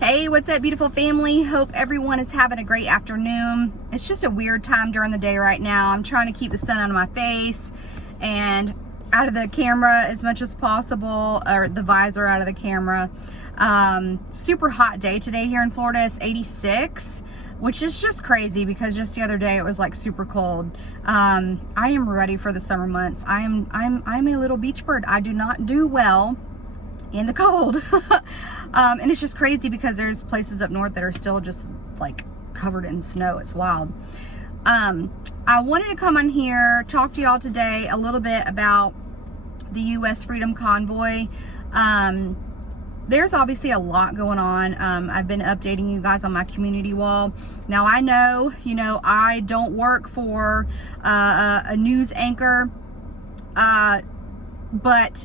Hey, what's up, beautiful family? Hope everyone is having a great afternoon. It's just a weird time during the day right now. I'm trying to keep the sun out of my face and out of the camera as much as possible, or the visor out of the camera. Super hot day today here in Florida. It's 86, which is just crazy because just the other day it was like super cold. I am ready for the summer months. I'm a little beach bird. I do not do well in the cold. And it's just crazy because there's places up north that are still just like covered in snow. It's wild. I wanted to come on here, talk to y'all today a little bit about the U.S. Freedom Convoy. There's obviously a lot going on. I've been updating you guys on my community wall. Now I know, I don't work for a news anchor, but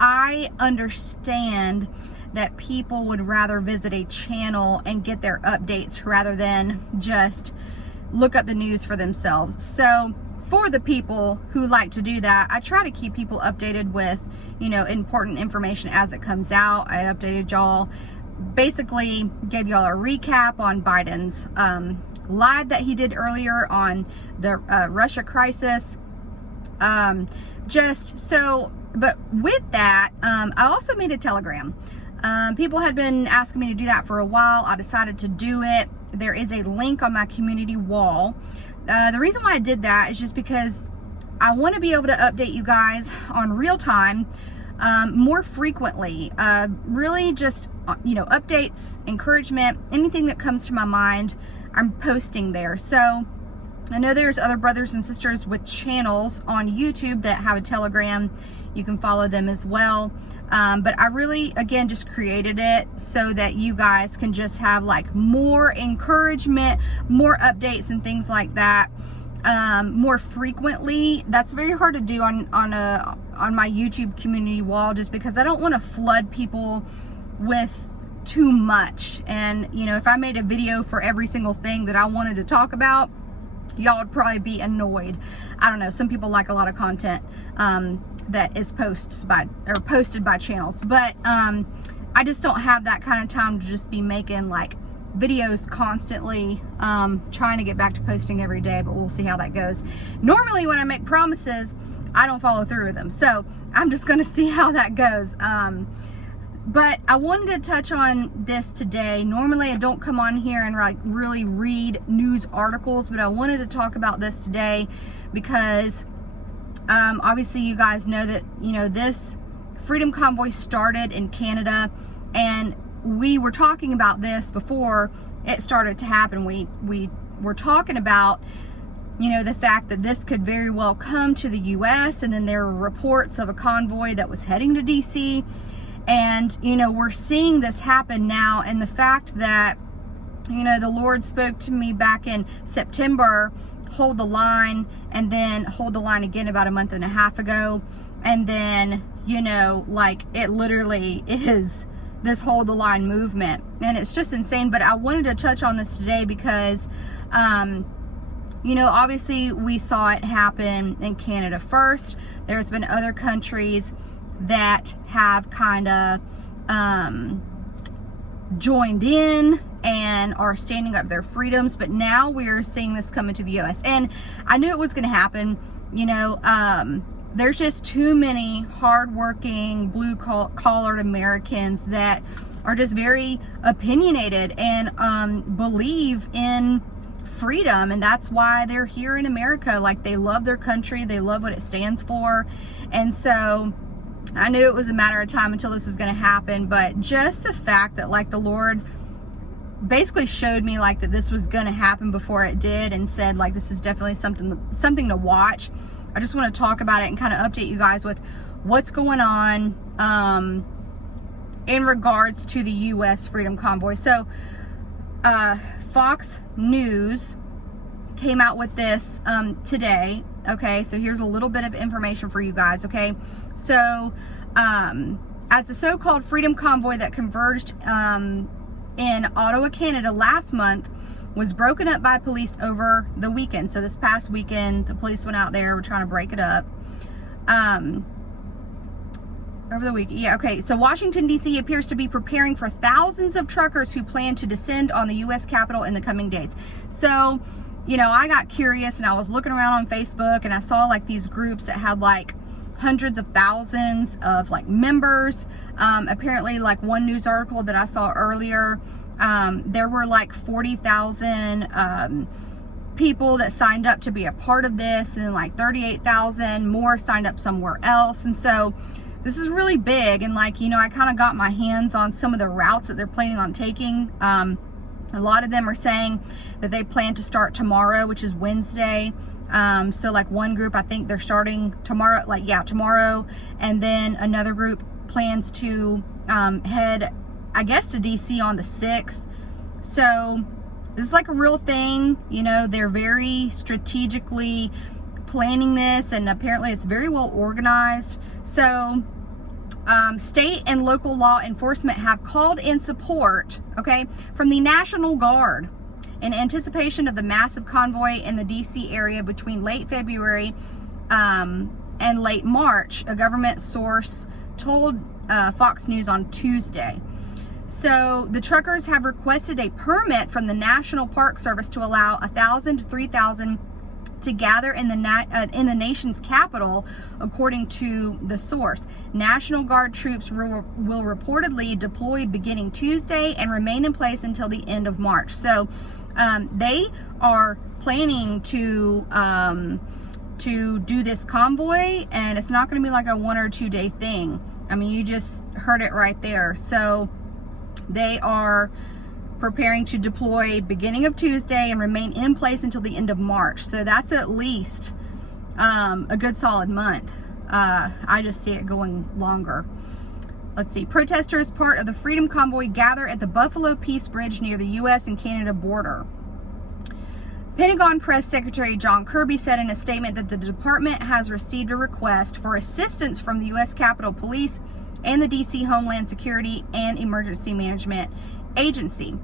I understand that people would rather visit a channel and get their updates rather than just look up the news for themselves. So for the people who like to do that, I try to keep people updated with, important information as it comes out. I updated y'all, basically gave y'all a recap on Biden's live that he did earlier on the Russia crisis. But with that, I also made a Telegram. People had been asking me to do that for a while. I decided to do it. There is a link on my community wall. The reason why I did that is just because I want to be able to update you guys on real time, more frequently. Really just, updates, encouragement, anything that comes to my mind, I'm posting there. So I know there's other brothers and sisters with channels on YouTube that have a Telegram. You can follow them as well. But I really, again, just created it so that you guys can just have like more encouragement, more updates and things like that, more frequently. That's very hard to do on my YouTube community wall, just because I don't want to flood people with too much. And, if I made a video for every single thing that I wanted to talk about, y'all would probably be annoyed. I don't know. Some people like a lot of content that is posted by channels, but I just don't have that kind of time to just be making like videos constantly. Trying to get back to posting every day, but we'll see how that goes. Normally when I make promises, I don't follow through with them, so I'm just gonna see how that goes. But I wanted to touch on this today. Normally I don't come on here and like really read news articles, but I wanted to talk about this today because obviously you guys know that, this Freedom Convoy started in Canada, and we were talking about this before it started to happen. We were talking about, the fact that this could very well come to the U.S., and then there were reports of a convoy that was heading to D.C., and, we're seeing this happen now. And the fact that, the Lord spoke to me back in September, hold the line, and then hold the line again about a month and a half ago. And then, it literally is this hold the line movement. And it's just insane. But I wanted to touch on this today because, obviously we saw it happen in Canada first. There's been other countries that have kind of joined in and are standing up their freedoms, but now we're seeing this come into the U.S. And I knew it was going to happen. There's just too many hardworking, blue-collared Americans that are just very opinionated and believe in freedom, and that's why they're here in America. Like, they love their country, they love what it stands for, and so I knew it was a matter of time until this was going to happen. But just the fact that like the Lord basically showed me like that this was going to happen before it did, and said like this is definitely something to watch. I just want to talk about it and kind of update you guys with what's going on in regards to the U.S. Freedom Convoy. So Fox News came out with this today. Okay, so here's a little bit of information for you guys. Okay, so as the so-called Freedom Convoy that converged in Ottawa, Canada last month was broken up by police over the weekend. So this past weekend, the police went out there, were trying to break it up. Over the week, yeah, okay. So Washington, D.C. appears to be preparing for thousands of truckers who plan to descend on the U.S. Capitol in the coming days. So, you know, I got curious and I was looking around on Facebook and I saw like these groups that had like hundreds of thousands of like members. Apparently, like one news article that I saw earlier, there were like 40,000 people that signed up to be a part of this, and like 38,000 more signed up somewhere else. And so this is really big, and like, you know, I kind of got my hands on some of the routes that they're planning on taking. A lot of them are saying that they plan to start tomorrow, which is Wednesday. So like one group, I think they're starting tomorrow, tomorrow. And then another group plans to head, I guess, to DC on the 6th. So this is like a real thing. You know, they're very strategically planning this, and apparently it's very well organized. So state and local law enforcement have called in support, okay, from the National Guard in anticipation of the massive convoy in the DC area between late February and late March, a government source told Fox News on Tuesday. So the truckers have requested a permit from the National Park Service to allow 1,000 to 3,000 to gather in the nation's capital, according to the source. National Guard troops will reportedly deploy beginning Tuesday and remain in place until the end of March. So they are planning to do this convoy, and it's not going to be like a 1 or 2 day thing. I mean, you just heard it right there. So they are preparing to deploy beginning of Tuesday and remain in place until the end of March. So that's at least a good solid month. I just see it going longer. Let's see. Protesters, part of the Freedom Convoy, gather at the Buffalo Peace Bridge near the U.S. and Canada border. Pentagon Press Secretary John Kirby said in a statement that the department has received a request for assistance from the U.S. Capitol Police and the D.C. Homeland Security and Emergency Management Agency.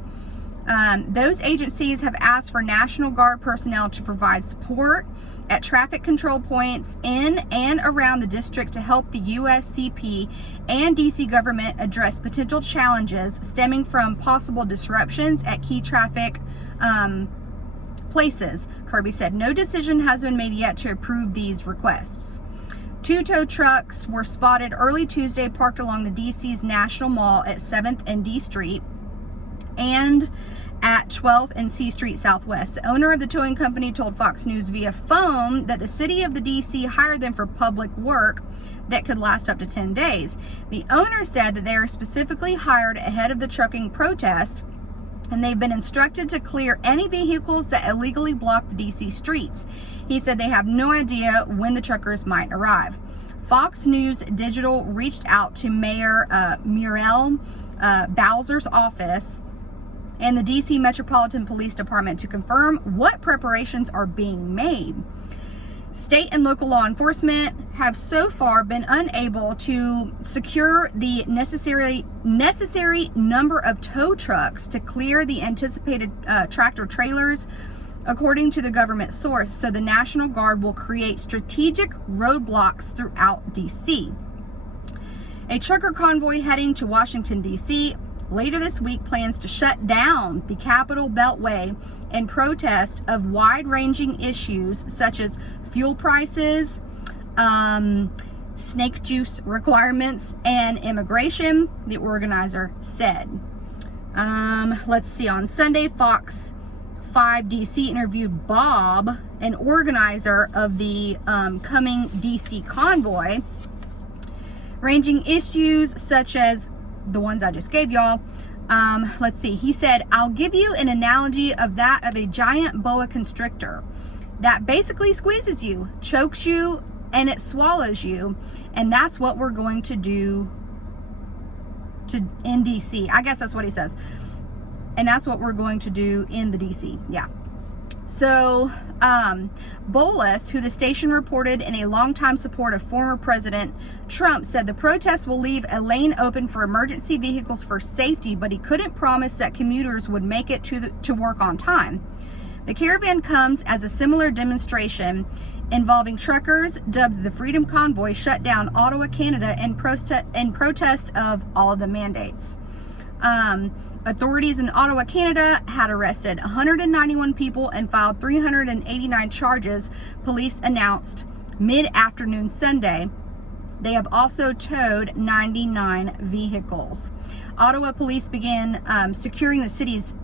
Those agencies have asked for National Guard personnel to provide support at traffic control points in and around the district to help the USCP and DC government address potential challenges stemming from possible disruptions at key traffic places. Kirby said no decision has been made yet to approve these requests. 2 tow trucks were spotted early Tuesday parked along the DC's National Mall at 7th and D Street and at 12th and C Street Southwest. The owner of the towing company told Fox News via phone that the city of the DC hired them for public work that could last up to 10 days. The owner said that they are specifically hired ahead of the trucking protest, and they've been instructed to clear any vehicles that illegally block the DC streets. He said they have no idea when the truckers might arrive. Fox News Digital reached out to Mayor Muriel Bowser's office and the DC Metropolitan Police Department to confirm what preparations are being made. State and local law enforcement have so far been unable to secure the necessary number of tow trucks to clear the anticipated tractor trailers, according to the government source. So the National Guard will create strategic roadblocks throughout DC. A trucker convoy heading to Washington, D.C. later this week plans to shut down the Capitol Beltway in protest of wide-ranging issues such as fuel prices, snake juice requirements, and immigration, the organizer said. Let's see. On Sunday, Fox 5 DC interviewed Bob, an organizer of the coming DC convoy, ranging issues such as the ones I just gave y'all. Let's see. He said, "I'll give you an analogy of that of a giant boa constrictor that basically squeezes you, chokes you, and it swallows you. And that's what we're going to do in DC." I guess that's what he says. And that's what we're going to do in the DC. Yeah. So, Bolus, who the station reported in a longtime support of former President Trump, said the protests will leave a lane open for emergency vehicles for safety, but he couldn't promise that commuters would make it to work on time. The caravan comes as a similar demonstration involving truckers dubbed the Freedom Convoy shut down Ottawa, Canada in protest of all of the mandates. Authorities in Ottawa, Canada had arrested 191 people and filed 389 charges, police announced mid-afternoon Sunday. They have also towed 99 vehicles. Ottawa police began securing the city's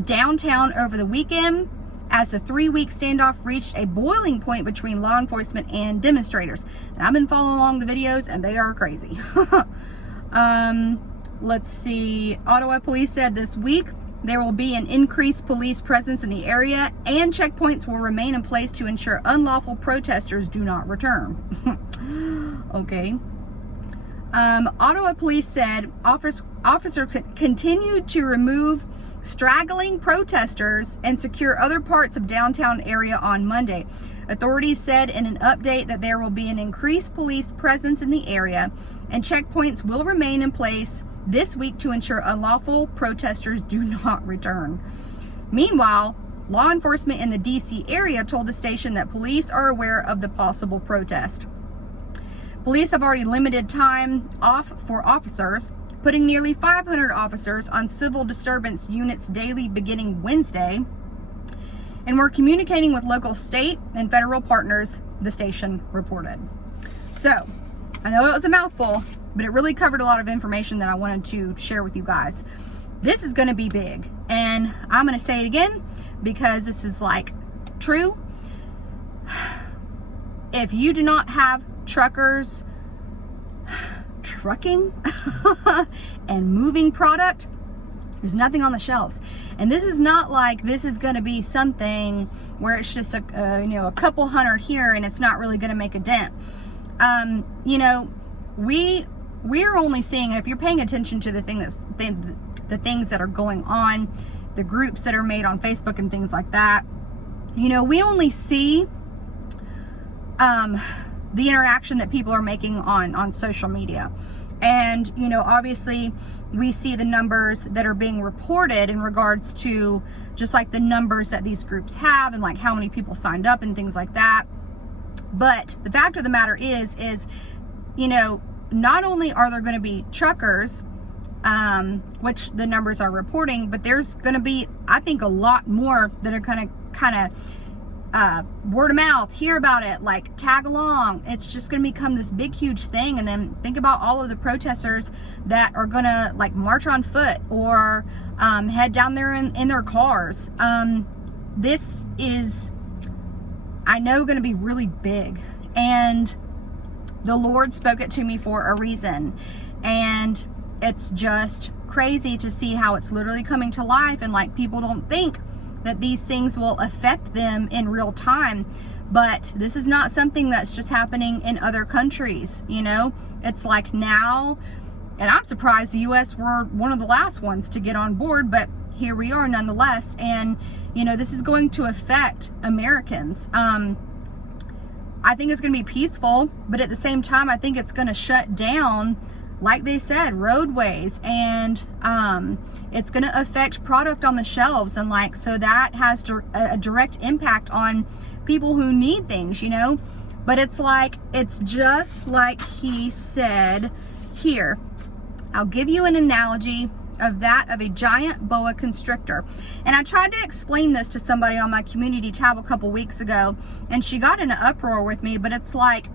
downtown over the weekend as the 3-week standoff reached a boiling point between law enforcement and demonstrators. And I've been following along the videos and they are crazy. Let's see. Ottawa police said this week there will be an increased police presence in the area and checkpoints will remain in place to ensure unlawful protesters do not return. Okay. Ottawa police said officers continued to remove straggling protesters and secure other parts of downtown area on Monday. Authorities said in an update that there will be an increased police presence in the area and checkpoints will remain in place this week to ensure unlawful protesters do not return. Meanwhile, law enforcement in the DC area told the station that police are aware of the possible protest. Police have already limited time off for officers, putting nearly 500 officers on civil disturbance units daily beginning Wednesday, and we're communicating with local, state, and federal partners, the station reported. So, I know it was a mouthful, but it really covered a lot of information that I wanted to share with you guys. This is going to be big, and I'm going to say it again because this is like true. If you do not have truckers trucking and moving product, there's nothing on the shelves. And this is not like this is going to be something where it's just a couple hundred here and it's not really going to make a dent. We're only seeing, and if you're paying attention to the things that are going on, the groups that are made on Facebook and things like that, we only see the interaction that people are making on social media. And, obviously we see the numbers that are being reported in regards to just like the numbers that these groups have and like how many people signed up and things like that. But the fact of the matter is, not only are there going to be truckers, which the numbers are reporting, but there's going to be, I think, a lot more that are going to kind of word of mouth, hear about it, like tag along. It's just going to become this big, huge thing. And then think about all of the protesters that are going to like march on foot or head down there in their cars. This is, I know, going to be really big. And the Lord spoke it to me for a reason. And it's just crazy to see how it's literally coming to life. And like, people don't think that these things will affect them in real time. But this is not something that's just happening in other countries. It's like now, and I'm surprised the US were one of the last ones to get on board, but here we are nonetheless. And, this is going to affect Americans. I think it's going to be peaceful, but at the same time, I think it's going to shut down, like they said, roadways, and it's going to affect product on the shelves. And like, so that has a direct impact on people who need things, but it's just like he said here. I'll give you an analogy of that of a giant boa constrictor. And I tried to explain this to somebody on my community tab a couple weeks ago, and she got in an uproar with me, but it's like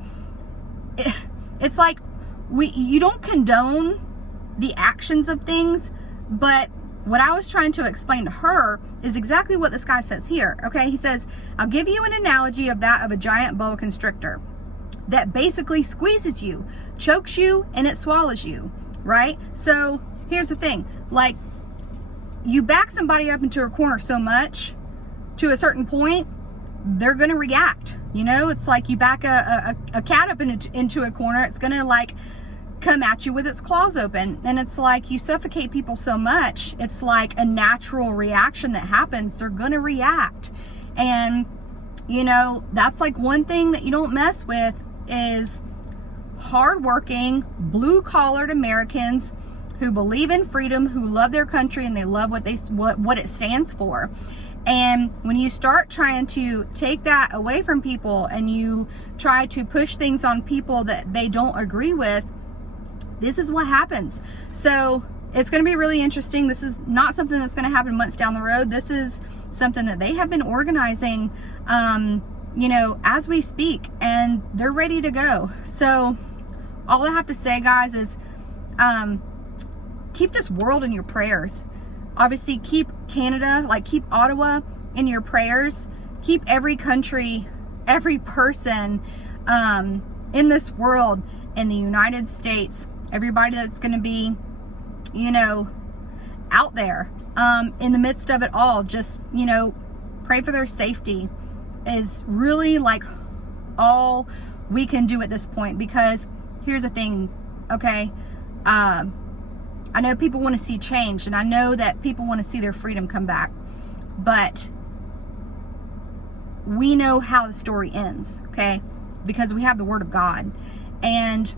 you don't condone the actions of things, but what I was trying to explain to her is exactly what this guy says here. Okay, he says, I'll give you an analogy of that of a giant boa constrictor that basically squeezes you, chokes you, and it swallows you, right? So here's the thing, like, you back somebody up into a corner so much to a certain point, they're going to react. It's like you back a cat up into a corner, it's going to like come at you with its claws open. And it's like you suffocate people so much, it's like a natural reaction that happens. They're going to react. And, that's like one thing that you don't mess with is hardworking, blue-collared Americans who believe in freedom, who love their country, and they love what it stands for. And when you start trying to take that away from people and you try to push things on people that they don't agree with, this is what happens. So it's going to be really interesting. This is not something that's going to happen months down the road. This is something that they have been organizing, as we speak, and they're ready to go. So all I have to say, guys, is keep this world in your prayers. Obviously, keep Canada, keep Ottawa in your prayers. Keep every country, every person in this world, in the United States, everybody that's going to be, out there in the midst of it all. Just, pray for their safety is really all we can do at this point. Because here's the thing, okay? I know people want to see change, and I know that people want to see their freedom come back, but we know how the story ends, okay? Because we have the Word of God, and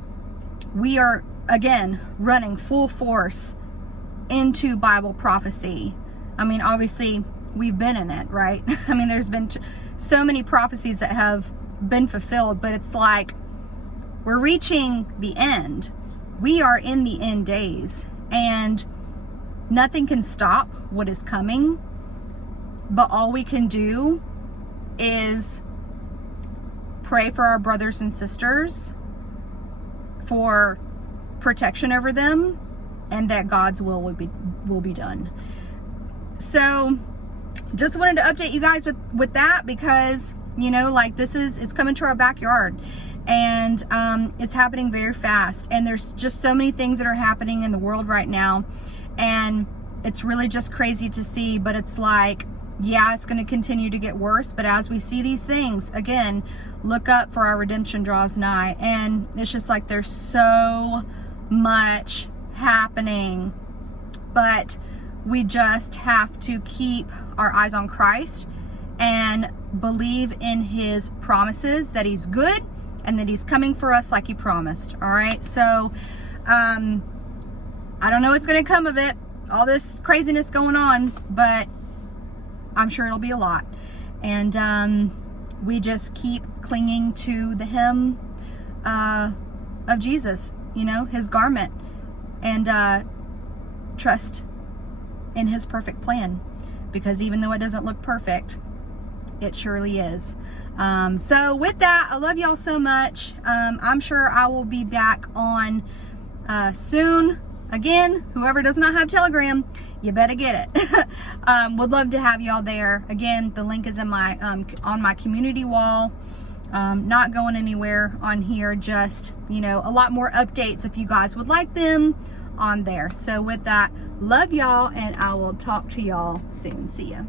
we are, again, running full force into Bible prophecy. I mean, obviously, we've been in it, right? I mean, there's been so many prophecies that have been fulfilled, but it's like we're reaching the end. We are in the end days. And nothing can stop what is coming, but all we can do is pray for our brothers and sisters, for protection over them, and that God's will will be done. So just wanted to update you guys with that, because it's coming to our backyard. And it's happening very fast, and there's just so many things that are happening in the world right now, and it's really just crazy to see. But it's it's going to continue to get worse, but as we see these things, again, look up, for our redemption draws nigh. And it's just there's so much happening, but we just have to keep our eyes on Christ and believe in His promises, that He's good and that He's coming for us like He promised. All right. So, I don't know what's going to come of it, all this craziness going on, but I'm sure it'll be a lot. And, we just keep clinging to the hem, of Jesus, His garment, and, trust in His perfect plan, because even though it doesn't look perfect, it surely is. So with that, I love y'all so much. I'm sure I will be back on soon. Again, whoever does not have Telegram, you better get it. Would love to have y'all there. Again, the link is in my on my community wall. Not going anywhere on here, just a lot more updates if you guys would like them on there. So with that, love y'all, and I will talk to y'all soon. See ya.